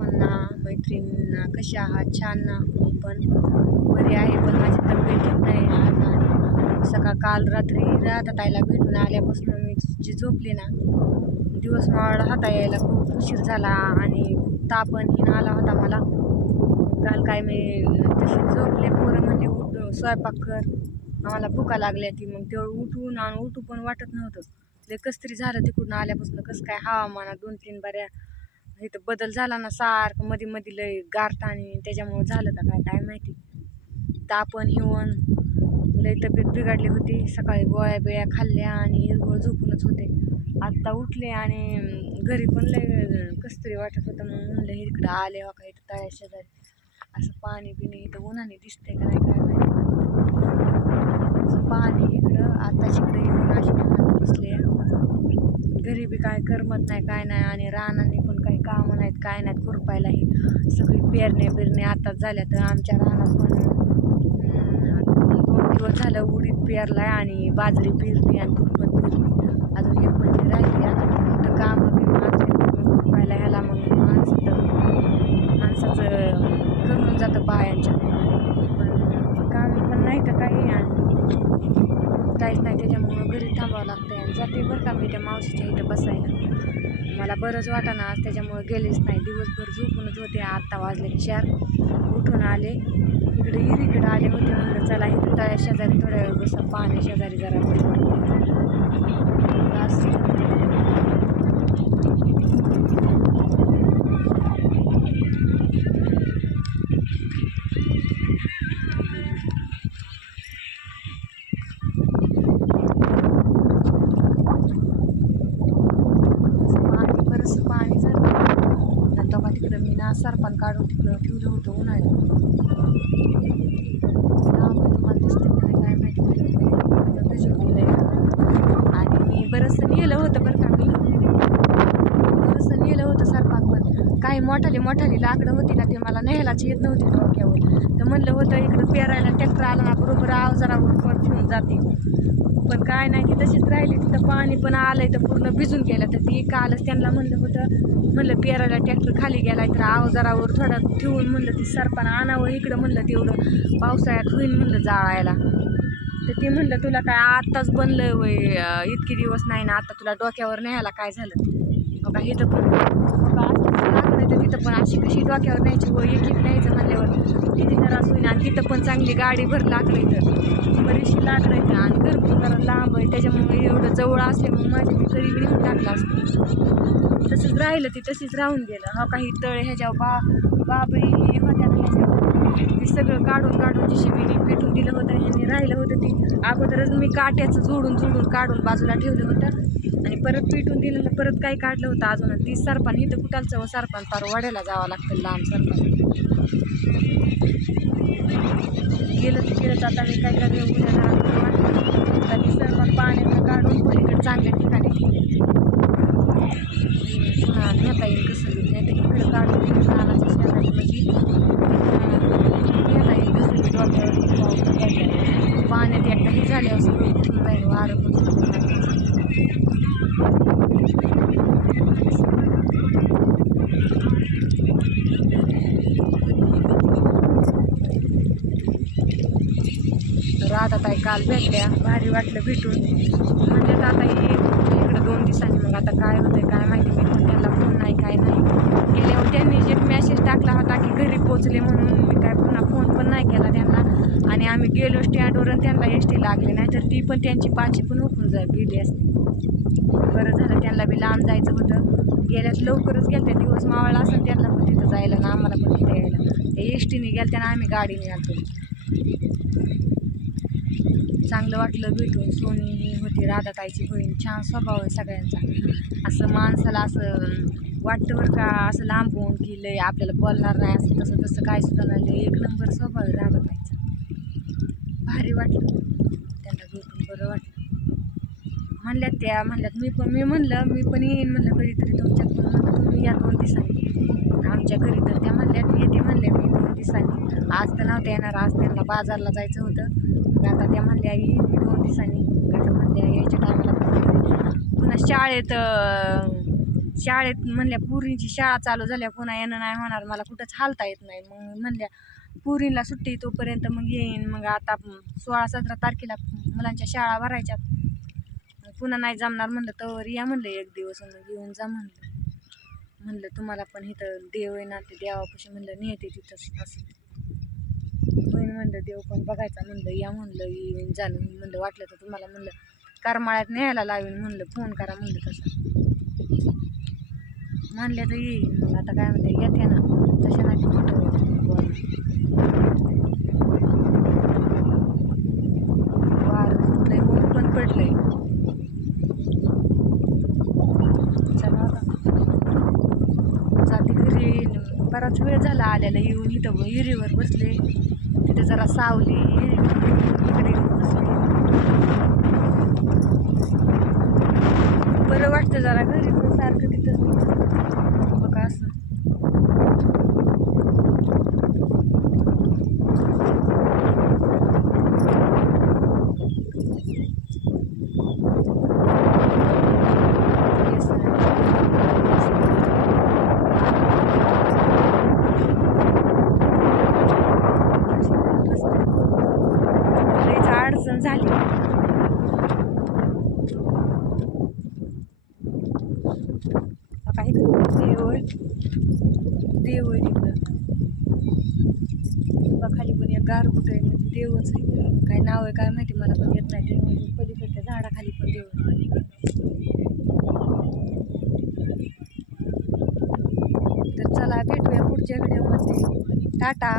ना मैत्रिणींना कशा आहात? छान ना? मी पण बरी आहे पण माझी तब्येत ठीक नाही आज आणि सकाळ काल रात्री राधाताईला भेटून आल्यापासून मी जी झोपली ना दिवस मला हाता यायला खूप उशीर झाला आणि खूप तापणहीन आला होता मला. काल काय मी तशी झोपले पोरं म्हणजे उठ स्वयंपाक कर. आम्हाला भुका लागल्या ती मग तेवढं उठून आणि उठू पण वाटत नव्हतं. लय कस तरी झालं तिकडून आल्यापासून कसं काय हवामानात दोन तीन बऱ्या इथं बदल झाला ना सारखं मध्ये मध्ये लय गारठा आणि त्याच्यामुळं झालं का काय काय माहिती. तापण हिवण लय तब्येत बिघडली होती. सकाळी गोळ्या बिळ्या खाल्ल्या आणि हिरवळ झोपूनच होते. आत्ता उठले आणि घरी पण लय कस्तरी वाटत होतं. मग म्हणलं इकडं आले हो का? इथं तळ्या शेजारी. असं पाणी बिणी इथं उन्हाने दिसते का नाही काय माहिती. असं पाणी इकडं आता इकडे येऊन अशी बसले. घरी बी काय करमत नाही काय नाही. आणि रानाने कामं नाहीत काय नाहीत खुरपायलाही. सगळी पेरणे बिरणे आताच झाल्या तर आमच्या रानात पण दोन दिवस झालं उडीद आहे आणि बाजरी पेरली आणि तूर पेरली. अजून एक पण राहिली आता कामं बिमं असले खुरपायला ह्याला मग माणसं माणसाचं करून जातं बायांच्या पण कामी पण नाही तर काही आणि काहीच नाही त्याच्यामुळं घरी थांबावं लागतं आणि जाते बरं का मी त्या मावशीच्या इथं बसायला. मला बरंच वाटाना आज त्याच्यामुळे गेलेच नाही. दिवसभर झोपूनच होते. आत्ता वाजले चार. उठून आले. इकडे इरीकडे आले होते. म्हणलं चला इथं तळ्या शेजारी थोड्या वेळ बसा. पाणी शेजारी जरा. बरं वाटतंय. असं. पाणी बरंच पाणी झालं आणि तेव्हा तिकडं मी ना सरपण काढून ठेवलं ठेवलं होतं उन्हाळ्यात. तुम्हाला नाही काय माहिती तिकडं आणि मी बरंचसं नेलं होतं बरं का मी. बरंचसं नेलं होतं सरपाक पण काही मोठाली मोठाली लाकडं होती ना ते मला न्यायलाच येत नव्हती डोक्यावर. तर म्हणलं होतं इकडं पेरायला ट्रॅक्टर आला ना बरोबर अवजारावर पण ठेवून जाते. पण काय नाही ती तशीच राहिली. तिथं पाणी पण आलं तर पूर्ण भिजून गेलं. तर ती कालच त्यांना म्हणलं होतं म्हणलं पेरायला ट्रॅक्टर खाली गेला तर अवजारावर थोडं ठेवून म्हणलं ती सरपानं आणावं इकडं म्हणलं तेवढं. पावसाळ्यात होईन म्हणलं जाळायला. तर ती म्हणलं तुला काय आत्ताच बनलं वय इतके दिवस नाही ना आता तुला डोक्यावर न्यायला काय झालं? बघा का तर नाही तर तिथं पण अशी कशी डोक्यावर न्यायची व एक एक न्यायचं म्हणल्यावर किती त्रास होईल आणि तिथं पण चांगली गाडी भर लाकडं इथं बरीचशी लाकडं इथं आणि घर पण जरा लांब आहे. त्याच्यामुळे एवढं जवळ असल्यामुळे मग माझ्या मी घरी नेऊन टाकलं असतं. तसंच राहिलं ती तशीच राहून गेलं. हा काही तळ ह्याच्यावर बा बाबई होत्या. ती सगळं काढून काढून शिबीने पेटून दिलं होतं ह्यांनी राहिलं होतं ती. अगोदरच मी काट्याचं जोडून जोडून काढून बाजूला ठेवलं होतं. आणि परत पेटून दिलं परत काही काढलं होतं अजून? ती सरपान इथं कुठालचं व सरपान पार वाढायला जावं लागतं लांब सरपान गेलं तर गेलं आता मी काय काय उद्याला आता सरपान पाण्यातनं काढून पलीकडे चांगले ठिकाणी ठेवले पुन्हा नेता येईल कसं बी नाही तर इकडं काढून तिकडं रानाच्या शेजारी म्हणजे नेता येईल कसं बी डोक्यावर पाऊस पडल्यावर. पाण्यात एकदा हे झाल्यावर सगळं उठून जाईल वारं पण सुटून राधा ताई काल भेटल्या भारी वाटलं भेटून. म्हणजे आता इकडं दोन दिवसांनी मग आता काय होतंय काय माहिती मी पण त्यांना फोन नाही काय नाही. गेल्यावर त्यांनी जे मेसेज टाकला होता की घरी पोचले म्हणून मी काय पुन्हा फोन पण नाही केला त्यांना. आणि आम्ही गेलो स्टँडवरून त्यांना एस टी लागली नाही तर ती पण त्यांची पाचशे पण उठून जा गेली असते. बरं झालं त्यांना बी लांब जायचं होतं. गेल्यात लवकरच गेलते दिवस मावळला असं त्यांना पण तिथं जायला ना आम्हाला पण तिथं यायला. ते एस टीने गेलत्या ना आम्ही गाडीने आलतो चांगलं वाटलं भेटून सोनी ही होती राधाताईची बहीण छान स्वभाव आहे सगळ्यांचा. असं माणसाला असं वाटतं बरं का असं लांबून की लय आपल्याला बोलणार नाही असं तसं तसं काय सुद्धा नाही. एक नंबर स्वभाव आहे राधाताईचा. भारी वाटलं. त्यांना भेटून बरं वाटलं. म्हणल्यात त्या म्हणल्यात मी पण मी म्हणलं मी पण येईन म्हणलं कधीतरी तुमच्यात पण म्हणलं तुम्ही या दोन दिवसांनी. आमच्या घरी तर त्या म्हणल्यात येते म्हणल्या मी दोन दिवसांनी. आज तर नव्हत्या येणार आज त्यांना बाजारला जायचं होतं. मग आता त्या म्हणल्या येईन मी दोन दिवसांनी आता म्हणल्या यायच्या टायमाला पुन्हा शाळेत शाळेत म्हणल्या पुरींची शाळा चालू झाल्या पुन्हा येणं नाही होणार मला कुठंच हालता येत नाही. मग म्हणल्या पुरीला सुट्टी तोपर्यंत मग येईन. मग आता सोळा सतरा तारखेला मुलांच्या शाळा भरायच्या. पुन्हा नाही जमणार म्हणलं तर या म्हणलं एक दिवस मग येऊन जा म्हणलं. म्हणलं तुम्हाला पण इथं देव आहे ना ते देवापाशी म्हणलं नेते तिथंच असं. होईन म्हणलं देव पण बघायचा म्हणलं या म्हणलं येऊन जाणं म्हणलं वाटलं तर तुम्हाला म्हणलं करमाळ्यात न्यायला लावीन म्हणलं फोन करा म्हणलं तसं. म्हणले तर येईन. मग आता काय म्हणते येते ना. तशा नाही कुठं बोलणं. वार सुटलंय ऊन पण पडलंय चला आता जाते घरी न- बराच वेळ झाला आल्याला येऊन इथं विहिरीवर बसले. तिथे जरा सावली इकडे बसले. बरं वाटतं जरा घरी पण सारखं तिथं बघा असं केस लईच अडचण झाली आता इकडं देव आहे देव आहे खाली पण एक गार कुठं आहे म्हणजे देवच आहे. काय नाव आहे काय माहिती मला पण येत नाही. ते पलीकडच्या झाडाखाली पण देव तर चला भेटूया पुढच्या व्हिडिओमध्ये टाटा.